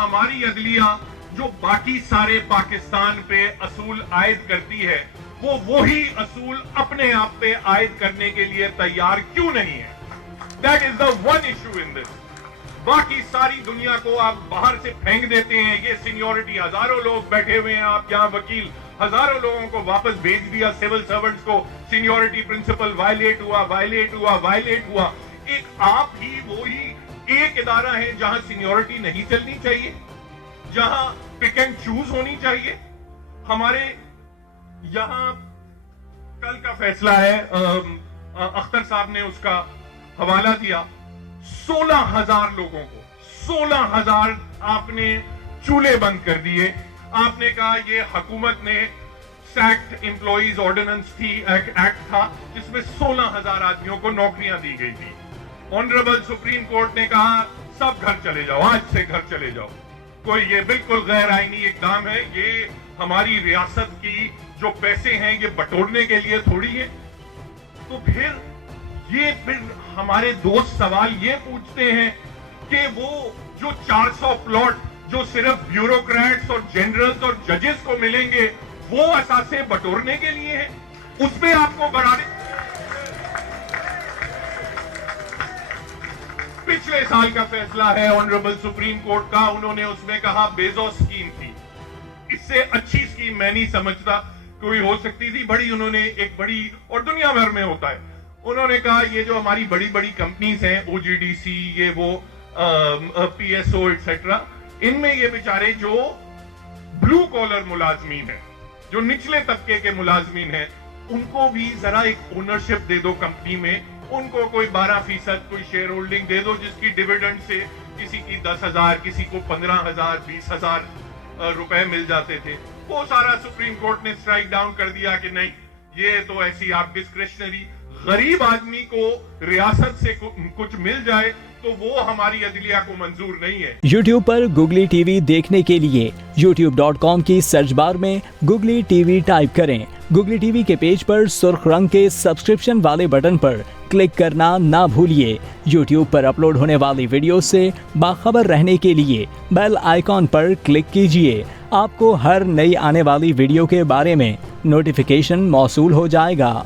ہماری عدلیہ جو باقی سارے پاکستان پہ اصول عائد کرتی ہے وہ وہی اصول اپنے آپ پہ عائد کرنے کے لیے تیار کیوں نہیں ہے؟ That is the one issue in this. باقی ساری دنیا کو آپ باہر سے پھینک دیتے ہیں. یہ سینیورٹی ہزاروں لوگ بیٹھے ہوئے ہیں, آپ یہاں وکیل ہزاروں لوگوں کو واپس بھیج دیا, سول سرونٹس کو سینیورٹی پرنسپل وائلیٹ ہوا. ایک آپ ہی وہی ایک ادارہ ہے جہاں سینیورٹی نہیں چلنی چاہیے, جہاں پک اینڈ چوز ہونی چاہیے. ہمارے یہاں کل کا فیصلہ ہے, اختر صاحب نے اس کا حوالہ دیا, 16,000 لوگوں کو 16,000 آپ نے چولہے بند کر دیے. آپ نے کہا یہ حکومت نے سیکٹ امپلائیز آرڈیننس تھی, ایکٹ تھا جس میں 16,000 آدمیوں کو نوکریاں دی گئی تھی. آنریبل سپریم کورٹ نے کہا سب گھر چلے جاؤ, آج سے گھر چلے جاؤ. کوئی یہ بالکل غیر آئینی اقدام ہے. یہ ہماری ریاست کی جو پیسے ہیں یہ بٹورنے کے لیے تھوڑی ہے. تو پھر ہمارے دوست سوال یہ پوچھتے ہیں کہ وہ جو 400 پلاٹ جو صرف بیوروکریٹس اور جنرلز اور ججز کو ملیں گے وہ اثاثے بٹورنے کے لیے ہیں, اس پہ آپ کو بڑھانے. پچھلے سال کا فیصلہ ہے آنریبل سپریم کورٹ کا, انہوں نے اس میں کہا بیزوس اسکیم تھی, اس سے اچھی اسکیم میں نہیں سمجھتا کوئی ہو سکتی تھی. بڑی انہوں نے ایک بڑی, اور دنیا بھر میں ہوتا ہے, انہوں نے کہا یہ جو ہماری بڑی بڑی کمپنیز ہیں OGDC یہ وہ PSO ایٹسیٹرا, ان میں یہ بیچارے جو بلو کالر ملازمین ہیں, جو نچلے طبقے کے ملازمین ہیں, ان کو بھی ذرا ایک اونرشپ دے دو کمپنی میں. ان کو کوئی 12% کوئی شیئر ہولڈنگ دے دو جس کی ڈیویڈنڈ سے کسی کی 10,000 کسی کو 15,000 20,000 روپے مل جاتے تھے. وہ سارا سپریم کورٹ نے اسٹرائک ڈاؤن کر دیا کہ نہیں, یہ تو ایسی آپ ڈسکریشنری. غریب آدمی کو ریاست سے کچھ مل جائے تو وہ ہماری عدلیہ کو منظور نہیں ہے. YouTube پر گوگلی ٹی وی دیکھنے کے لیے youtube.com کی سرچ بار میں گوگلی ٹی وی ٹائپ کریں. گوگلی ٹی وی کے پیج پر سرخ رنگ کے سبسکرپشن والے بٹن پر کلک کرنا نہ بھولیے. YouTube پر اپلوڈ ہونے والی ویڈیو سے باخبر رہنے کے لیے بیل آئیکن پر کلک کیجیے. آپ کو ہر نئی آنے والی ویڈیو کے بارے میں نوٹیفیکیشن موصول ہو جائے گا.